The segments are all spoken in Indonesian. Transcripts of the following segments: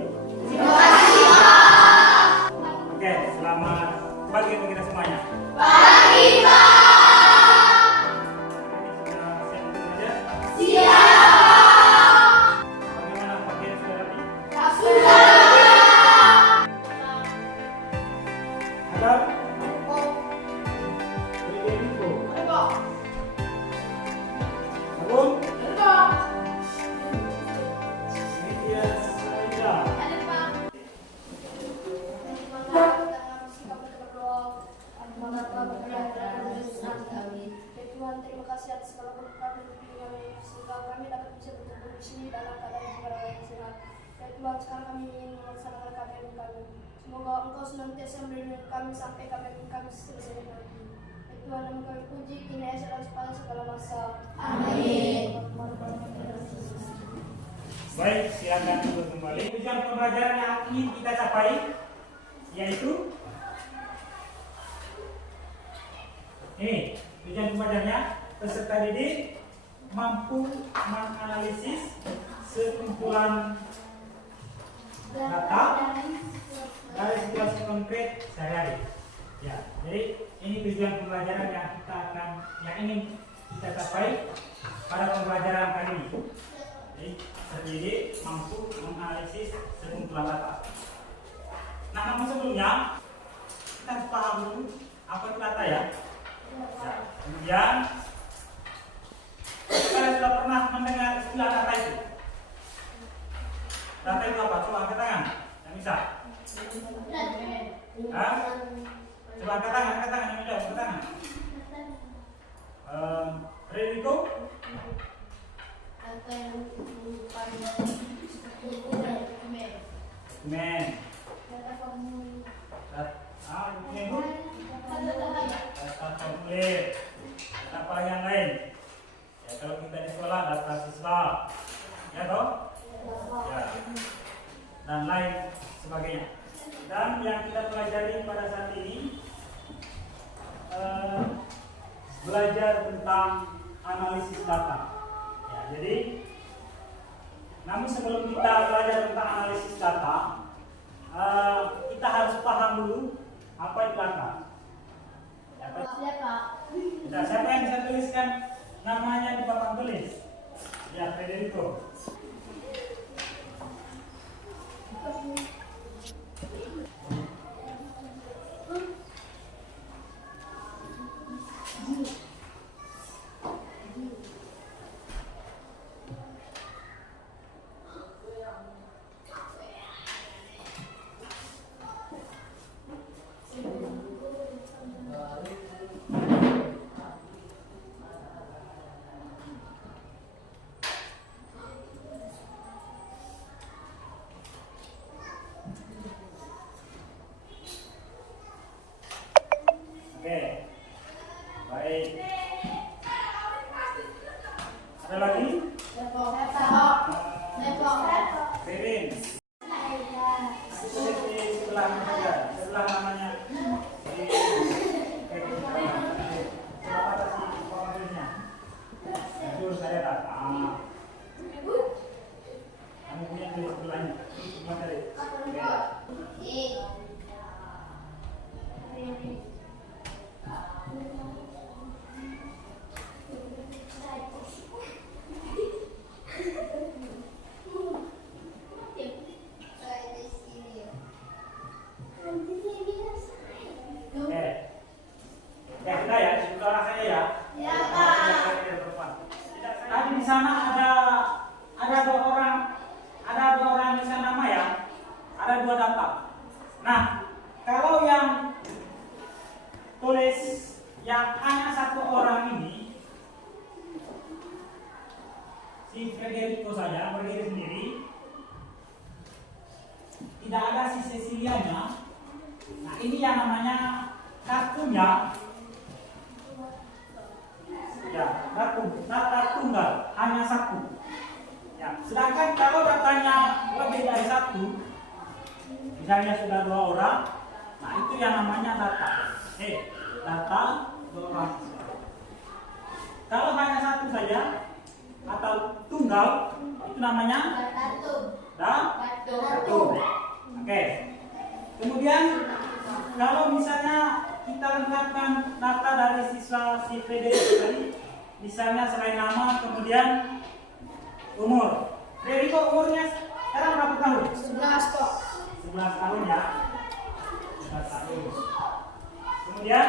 Terima kasih, Pak. Oke, selamat pagi untuk kita semuanya. Pagi, Pak. Sudah siap untuk belajar? Siap. Bagaimana pakaian sudah rapi? Sudah. Ada? Beri info. Sabun? Media sosial. Tuhan, terima kasih atas segala berkat kami sehingga kami dapat bisa bertemu di sini dalam keadaan yang sehat. Ya Tuhan, sekarang kami ingin melaksanakan KBM kami. Semoga Engkau senantiasa melindungi kami sampai KBM kami selesai nanti. Ya Tuhan, nama kami puji, kini dan pada segala masa. Amin. Baik, silakan untuk kembali. Tujuan pembelajaran yang ingin kita capai yaitu ini. Tujuan pembelajarannya, peserta didik mampu menganalisis sekumpulan data dari situasi konkret sehari-hari. Ya, jadi ini tujuan pembelajaran yang ingin kita capai pada pembelajaran kali ini. Jadi, peserta didik mampu menganalisis sekumpulan data. Nah, namun sebelumnya kita harus paham dulu apa itu data ya. Ya, kemudian kalian sudah pernah mendengar istilah data itu? Data itu apa? Coba angkat tangan. Yang bisa? Hah? Coba angkat tangan yang bisa, angkat tangan. Risiko? Dokumen. Data formulir, apa yang lain? Ya, kalau kita di sekolah data siswa, ya toh? Ya, dan lain sebagainya. Dan yang kita pelajari pada saat ini belajar tentang analisis data. Ya, jadi, namun sebelum kita belajar tentang analisis data, kita harus paham dulu apa itu data. Nah, siapa yang bisa tuliskan namanya di papan tulis? Ya, Federico. Oke, baik. Ada lagi? Piring. Sebelah saja, sebelah namanya. Siapa kasih pembantunya? Jujur saya tak. Kamu punya di sebelahnya. Cuma dari. Tadi di sana ada dua orang di sana nama ya, ada dua data. Nah, kalau yang tulis yang hanya satu orang ini, si Federico saja berdiri sendiri, tidak ada si Cecilianya. Nah, ini yang namanya kartunya. Ya, data tunggal hanya satu. Ya, sedangkan kalau datanya lebih dari satu, misalnya sudah dua orang, nah itu yang namanya data. Data dua orang. Kalau hanya satu saja atau tunggal, itu namanya datu. Kemudian kalau misalnya kita lengkapkan data dari siswa si Frederico tadi, misalnya selain nama, kemudian umur. Frederico umurnya sekarang berapa tahun? 11 kok. 11 tahun ya. 11 tahun. Kemudian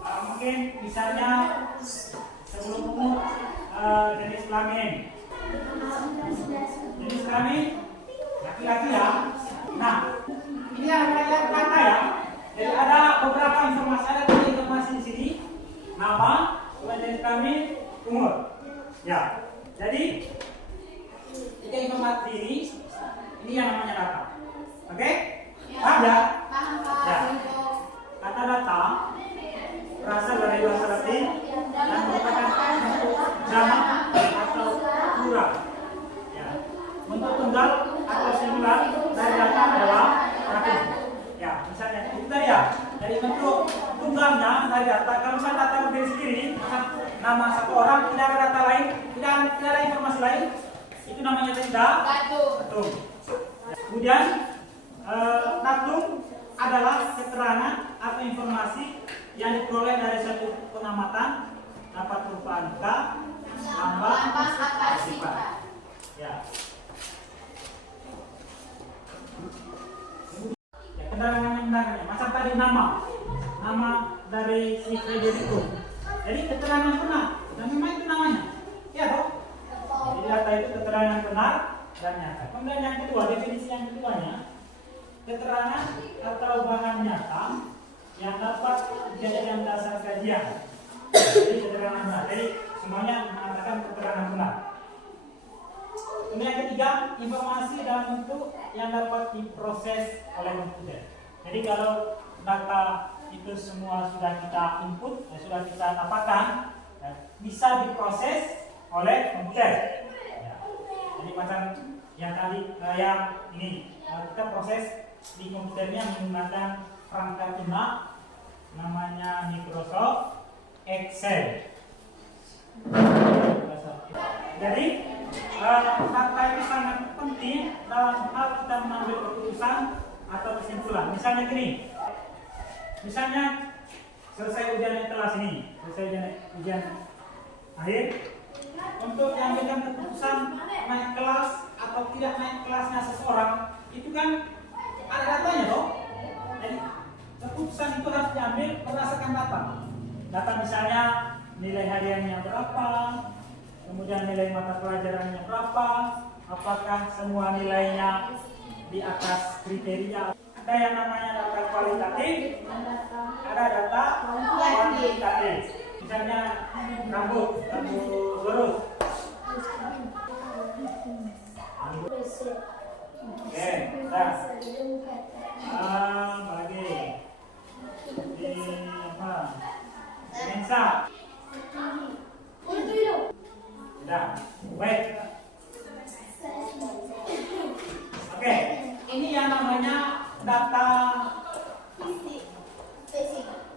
mungkin misalnya sebelum umur jenis kelamin. Jenis kelamin laki-laki ya. Nah, ini yang kata ya. Jadi ada beberapa informasi, ada tiga informasi di sini. Nama, jenis kelamin, umur. Ya. Jadi tiga informasi ini yang namanya data. Oke? Paham ya? Paham, Pak. Ya. Kata data berasal dari bahasa Latin dan merupakan bentuk jamak atau plural. Ya. Bentuk tunggal atau singular dari data adalah datum. Ya, misalnya itu tadi ya. Dari bentuk tunggalnya dari data. Kalau misalnya data berdiri sendiri, nama satu orang, tidak ada data lain, tidak ada informasi lain, itu namanya datum. Kemudian datum adalah keterangan atau informasi yang diperoleh dari satu pengamatan, dapat berupa angka, lambang, atau sifat. Ya. Ya, keterangan yang benarnya, macam tadi nama dari si Frederico. Jadi keterangan benar, dan memang itu namanya, ya toh? Jadi data itu keterangan yang benar dan nyata. Kemudian yang kedua, definisi yang keduanya, keterangan atau bahan nyata yang dapat dijadikan dasar kajian. Jadi keterangan benar. Jadi semuanya mengatakan keterangan benar. Kemudian yang ketiga, informasi dalam bentuk yang dapat diproses oleh komputer. Jadi kalau data itu semua sudah kita input, sudah kita dapatkan, bisa diproses oleh komputer. Ya. Jadi macam yang tadi yang ini kita proses di komputernya menggunakan perangkat lunak namanya Microsoft Excel. Jadi data itu sangat penting dalam hal kita mengambil keputusan atau kesimpulan. Misalnya gini, misalnya selesai ujian kelas ini, selesai ujian akhir, untuk mengambil keputusan naik kelas atau tidak naik kelasnya seseorang, itu kan ada datanya loh. Jadi keputusan itu harus diambil berdasarkan data. Data misalnya nilai hariannya berapa, kemudian nilai mata pelajarannya berapa, apakah semua nilainya di atas kriteria. Ada yang namanya data kualitatif, ada data kuantitatif. Misalnya rambut lurus. Oke, nah. Bagi di apa? Mensa. Sudah, baik. Oke, ini yang namanya data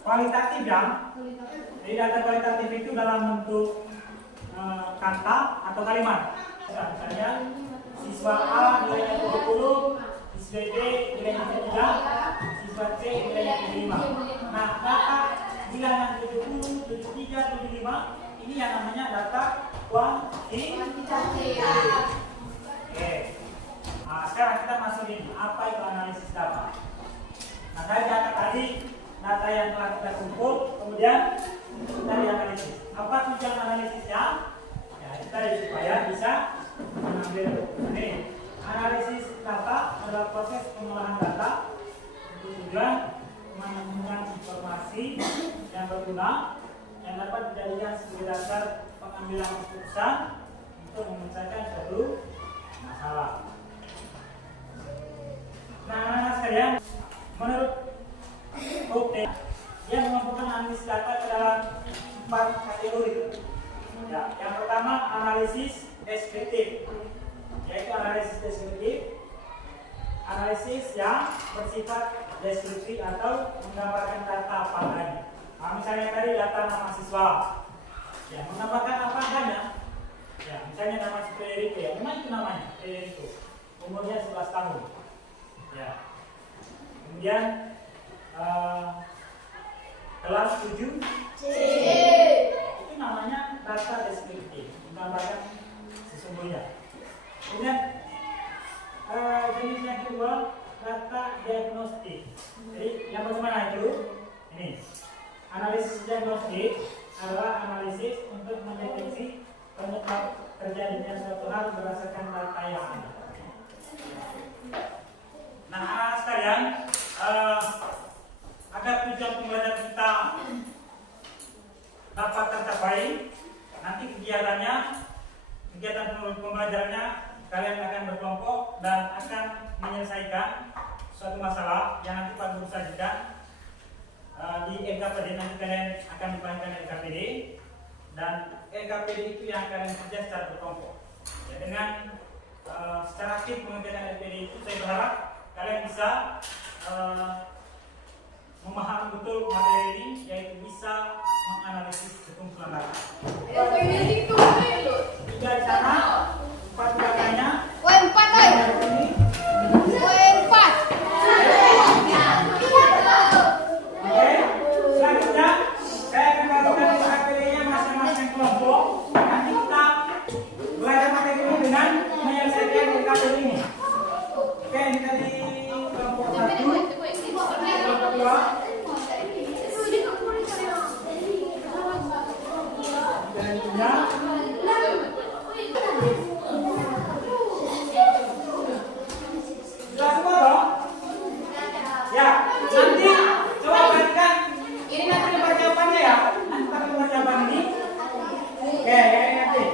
kualitatif ya. Jadi data kualitatif itu dalam bentuk kata atau kalimat. Misalnya siswa A nilainya 20, siswa B nilainya 3, siswa C nilainya 75. Nah, data bilangan 70, 73, 75 ini yang namanya data kuantitatif. Oke. Nah, sekarang kita masuk ini. Apa itu analisis data? Nah, dari data tadi, data yang telah kita kumpul, kemudian kita dianalisis. Apa tujuan analisisnya? Ya, itu tadi supaya bisa mengambil ini. Analisis data adalah proses pengolahan data untuk tujuan menemukan informasi yang berguna yang dapat dijadikan sebagai dasar pengambilan keputusan untuk menyelesaikan suatu masalah. Nah, sekalian, menurut OT, dia mengumpulkan analisis data ke dalam 4 kategori. Ya, yang pertama analisis deskriptif, yaitu analisis deskriptif, analisis yang bersifat deskripsi atau menggambarkan data apa adanya. Nah, misalnya tadi data nama siswa, ya menggambarkan apa adanya. Ya, misalnya nama si Frederico, ya memang itu namanya Frederico, umurnya 11 tahun. Ya. Kemudian kelas 7 C. itu namanya data deskriptif, menggambarkan sesungguhnya. Kemudian jenis yang kedua data diagnostik. Jadi yang bagaimana itu? Ini analisis diagnostik adalah analisis untuk mendeteksi penyebab terjadinya suatu hal berdasarkan data yang ada. Nah, anak-anak sekalian, agar tujuan pembelajaran kita dapat tercapai, nanti kegiatan pembelajarannya kalian akan berkelompok dan akan menyelesaikan suatu masalah yang nanti Pak Guru sajikan di LKPD. Nanti kalian akan dipahami LKPD, dan LKPD itu yang kalian kerja secara berkelompok. Ya, dengan secara aktif mengerjakan LKPD itu, saya berharap kalian bisa memahami betul materi ini, yaitu bisa menganalisis kekumpulan data. Tiga di sana, 4 datanya. Oke, selanjutnya saya akan bagikan LKPD-nya masing-masing kelompok. Nanti kita belajar materi ini dengan menyelesaikan LKPD ini. Oke, ini tadi kelompok 1, kelompok 2. Sudah semua dong? Ya, nanti coba perhatikan. Ini nanti nomor jawabannya ya. Nanti pakai nomor jawaban ini. Oke, ini nanti.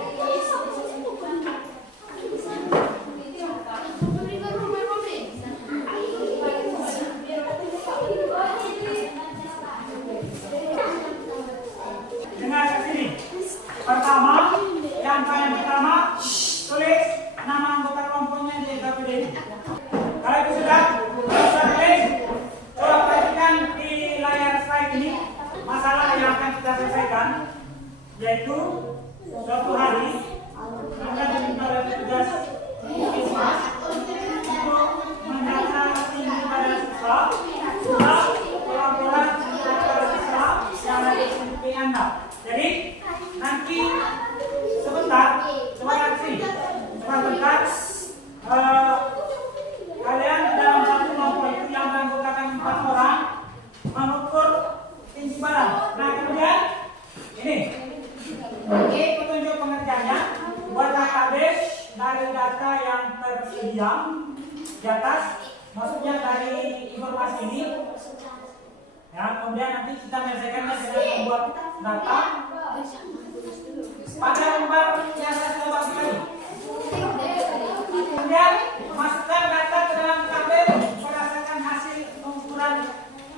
Dengar ke sini. Pertama, yang pertama, tulis nama anggota kelompoknya di LKPD ini. Kalau itu sudah tulis, coba perhatikan di layar slide ini masalah yang akan kita selesaikan, yaitu suatu hari akan diminta oleh petugas Puskesmas untuk mendata tinggi pada siswa serta pelaporan antara siswa yang ada di samping Anda. Jadi nanti sebentar, coba lihat sini, sebentar. Kalian dalam satu kelompok itu yang beranggotakan 4 orang mengukur tinggi badan. Nah, kemudian ini petunjuk pengerjaannya, buat database dari data yang tersedia di atas, maksudnya dari informasi ini. Ya, kemudian nanti kita menyelesaikannya dengan membuat data pada lembar yang saya coba tadi. Kemudian masukkan data ke dalam tabel berdasarkan hasil pengukuran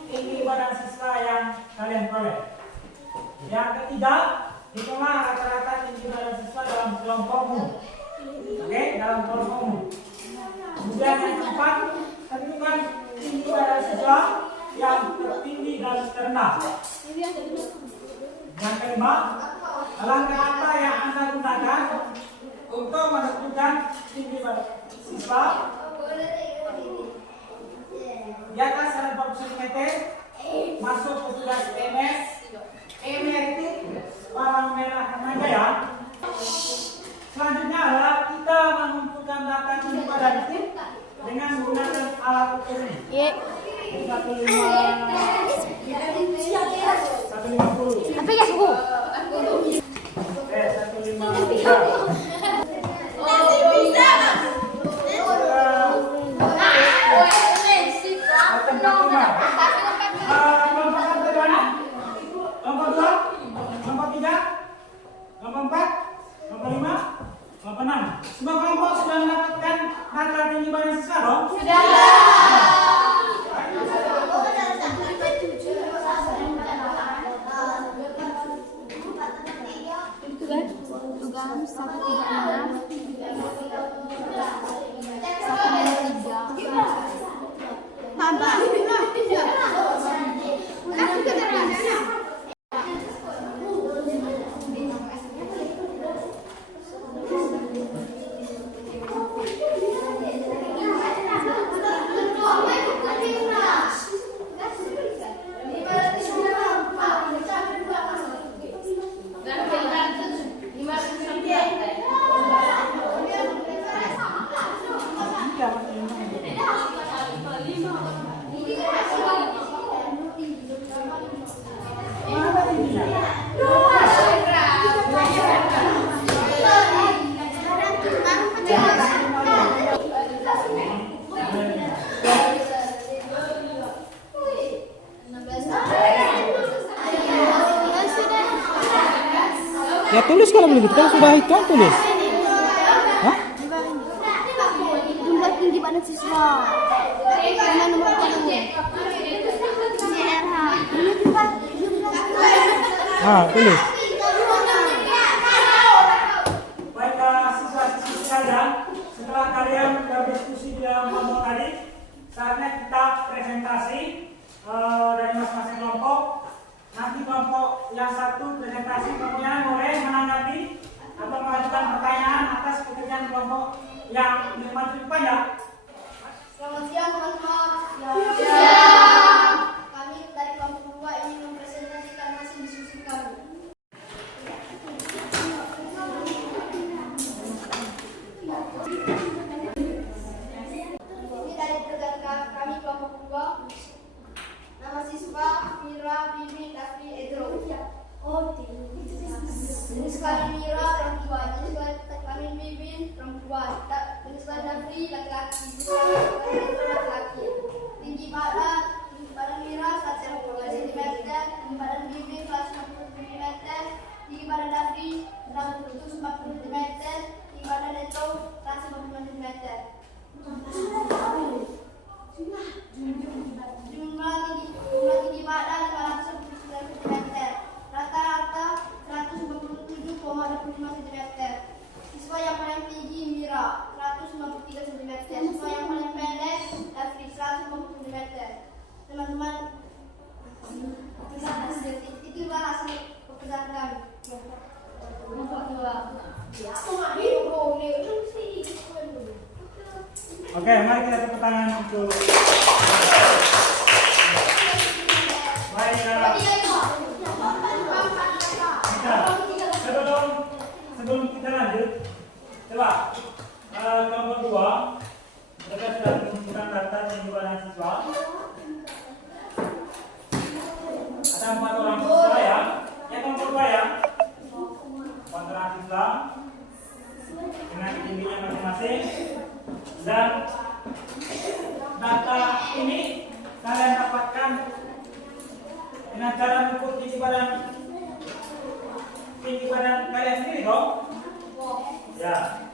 tinggi badan siswa yang kalian peroleh. Yang ketiga, hitunglah rata-rata tinggi badan siswa dalam kelompokmu. Oke, dalam kelompokmu. Kemudian yang keempat, tentukan tinggi badan siswa yang tertinggi dan terendah. Yang kelima, langkah apa yang Anda gunakan untuk menentukan tinggi badan siswa. Di atas 140 cm, masuk ke tugas MS. MS itu warna merah remaja ya. Selanjutnya adalah kita mengumpulkan data tinggi badan itu dengan menggunakan alat ukur ini. 150. Apa ya suku? 153. Semua kelompok sudah mendapatkan data tinggi badan siswa dong? Sudah. Tugas 1 tulis kalau begitu. Kalau sudah hitung tulis. Hah? Jumlah tinggi badan siswa. Dengan nomor telepon. CRH. Tulis. Baiklah siswa-siswi sekalian, setelah kalian berdiskusi di dalam kelompok tadi, saatnya kita presentasi dari masing-masing kelompok. Nanti kelompok yang satu presentasi, kemudian boleh menanggapi atau mengajukan pertanyaan atas pekerjaan kelompok yang maju depan ya. Selamat siang teman-teman. Siang. Kami dari kelompok 2 ingin mempresentasikan hasil diskusi kami. Ini dari pekerjaan kami kelompok 2. Nama siswa Mira, Bibi, Davi, Edro. Jenis kelamin Mira perempuan, jenis kelamin Bibin perempuan, jenis kelamin Davi laki-laki, jenis kelamin Edro laki-laki. Tinggi badan Mira 150 cm, tinggi badan Bibin 150 cm, tinggi badan Davi 140 cm, tinggi badan Edro 150 cm. Jumlah tinggi badan 599 cm, rata-rata 157,25 cm. Siswa yang paling tinggi Mira 153 cm, siswa yang paling pendek Davi 150 cm. Teman-teman, itulah hasil pekerjaan kami. Oke, mari kita tepuk tangan untuk sebelum kita lanjut, coba kelompok 2 mereka sudah mengumpulkan data tinggi badan siswa. Ada 4 orang siswa ya, yang kelompok 2 ya, 4 orang siswa dengan tingginya masing-masing. Dan data ini kalian dapatkan dengan cara mengukur tinggi badan kalian sendiri dong. Ya.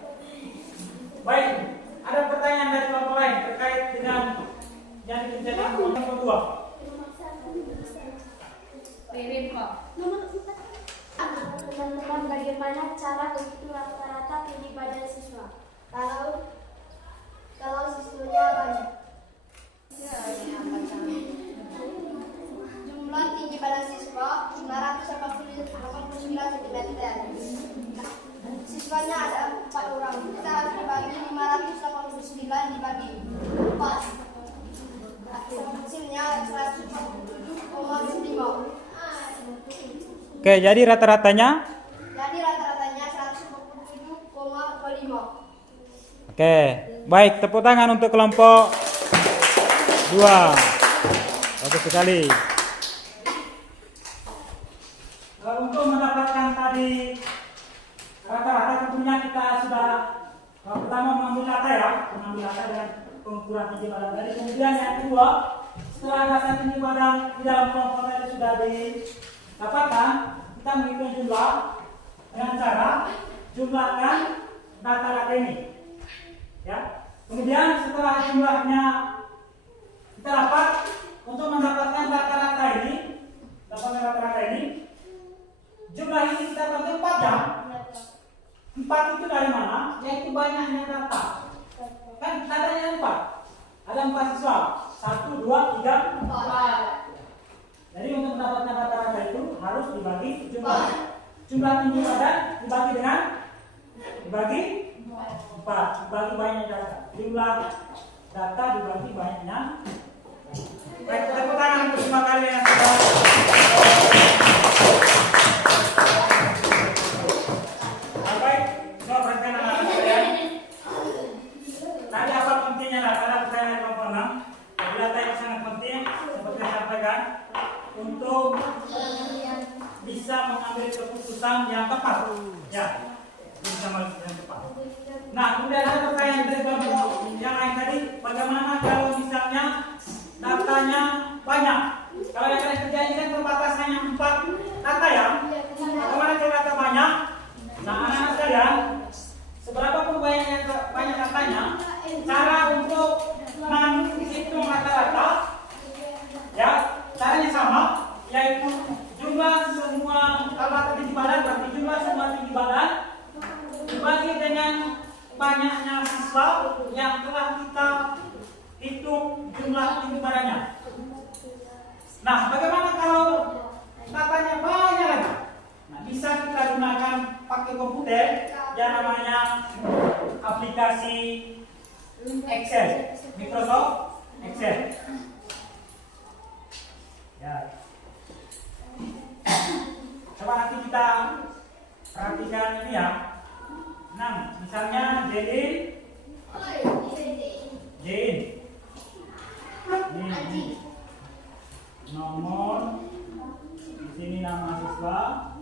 Baik, ada pertanyaan dari kelompok lain terkait dengan yang dikerjakan kelompok 2. Teman-teman, bagaimana cara menghitung rata-rata tinggi badan siswa? Kalau siswanya banyak. Jumlah tinggi badan siswa 589 cm. Siswanya ada 4 orang. Kita harus dibagi 589 dibagi 4. Sama kecilnya 147,5. Oke, jadi rata-ratanya? Jadi rata-ratanya 147,5. Oke, baik, tepuk tangan untuk kelompok 2. Bagus sekali. Untuk mendapatkan tadi rata-rata tentunya kita sudah pertama mengambil data ya, dengan pengukuran tinggi badan tadi. Kemudian yang kedua, setelah data tinggi badan di dalam kelompok tadi sudah didapatkan, kita menghitung jumlah dengan cara jumlahkan data-data ini. Ya. Kemudian setelah jumlahnya kita dapat, untuk mendapatkan data-data ini, jumlah ini kita bagi 4 ya. 4 itu dari mana? Yaitu banyaknya data. Kan datanya 4. Ada 4 siswa. 1, 2, 3, 4. Jadi untuk mendapatkan data-data itu harus dibagi jumlah tinggi badan dibagi 4, dibagi banyak data. Jumlah data dibagi banyaknya. Baik, tepuk tangan untuk semua kalian yang sudah. Baik, semua perhatikan anak-anak sekalian. Tadi apa pentingnya data pertanyaan kelompok 6? Data yang sangat penting seperti yang saya sampaikan untuk bisa mengambil keputusan yang tepat. Ya, bisa mengambil keputusan yang tepat. Nah, kemudian ada pertanyaan dari kelompok yang lain tadi, bagaimana kalau misalnya datanya banyak? Kalau yang kalian kerjain kan terbatas hanya 4 data ya. Bagaimana kalau data banyak? Excel. Ya. Coba nanti kita perhatikan ini ya. 6. Misalnya Jain. Ini nomor. Di sini nama siswa.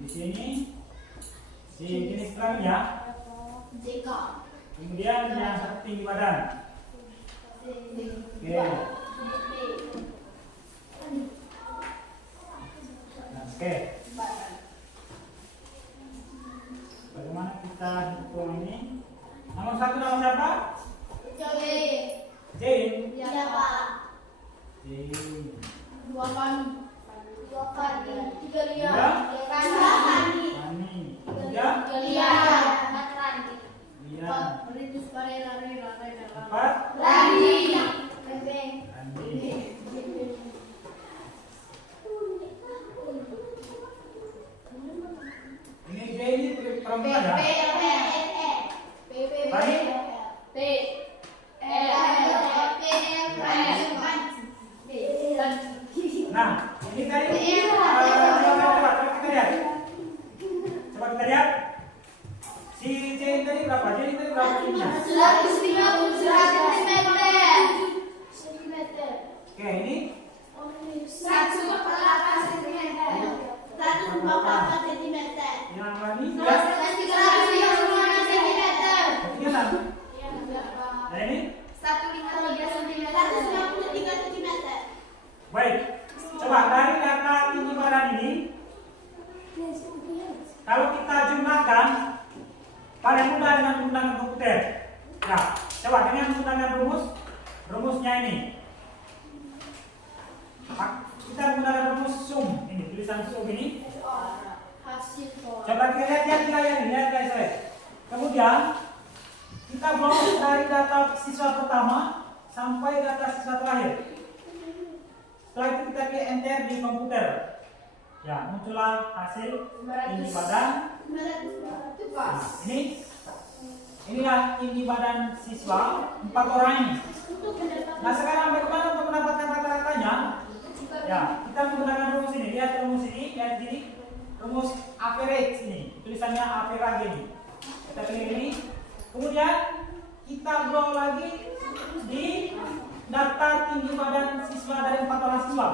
Di sini si jenis kelaminnya. Kemudian yang satu tinggi badan. Oke. Nah, oke. Bagaimana kita hitung ini? Nomor 1 nama siapa? Jain. Jain. Dua kali. Tiga Lia. Pani. Tiga. Lia. Empat. Randi. Ini J ini perempuan ya? Pani. Nah, ini tadi coba kita lihat. Coba kita lihat. Si J tadi berapa? J tadi berapa tingginya? 150 cm. Oke, ini 148 cm. yang Pani 335 cm. ketinggian. Nah ini 153 cm. baik. Coba dari data tinggi badan ini, kalau kita jumlahkan, paling mudah dengan menggunakan komputer. Ya, coba dengan menggunakan rumusnya ini. Kita menggunakan rumus sum, ini tulisan sum ini. Coba kita lihat guys saya. Kemudian kita blok dari data siswa pertama sampai data siswa terakhir. Setelah itu kita klik enter di komputer. Ya, muncullah hasil tinggi badan. Nah, inilah tinggi badan siswa 4 orang ini. Nah, sekarang bagaimana untuk mendapatkan rata-ratanya? Ya, kita menggunakan rumus ini. Lihat rumus ini, lihat sini. Rumus average ini. Tulisannya average ini. Kita pilih ini. Kemudian kita blok lagi di data tinggi badan siswa dari 4 orang siswa.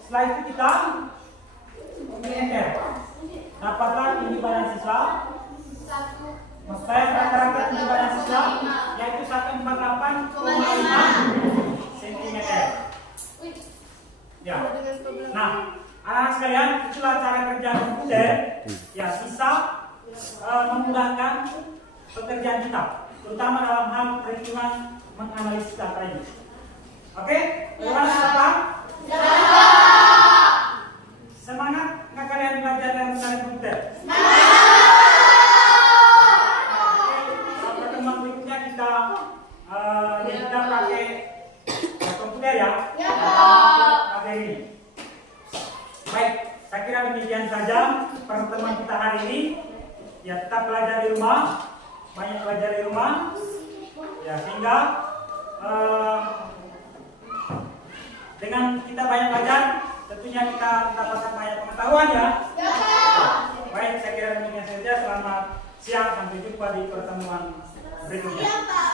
Setelah itu kita pilih enter. Dapatlah tinggi badan siswa. Maksud saya rata-rata tinggi badan siswa yaitu 148,5 cm. Ya. Nah, anak-anak sekalian, itulah cara kerja komputer. Ya, bisa memudahkan pekerjaan kita, terutama dalam hal perhitungan menganalisis data ini. Oke, bagaimana Bapak? Semangat nggak kalian belajar dan menggunakan komputer? Pertemuan berikutnya kita pakai komputer ya. Pakai ini. Baik, saya kira demikian saja pertemuan kita hari ini. Ya, tetap belajar di rumah, banyak belajar di rumah. Ya, sehingga dengan kita banyak belajar, tentunya kita mendapatkan banyak pengetahuan ya. Baik, saya kira demikian saja. Selamat siang, sampai jumpa di pertemuan berikutnya.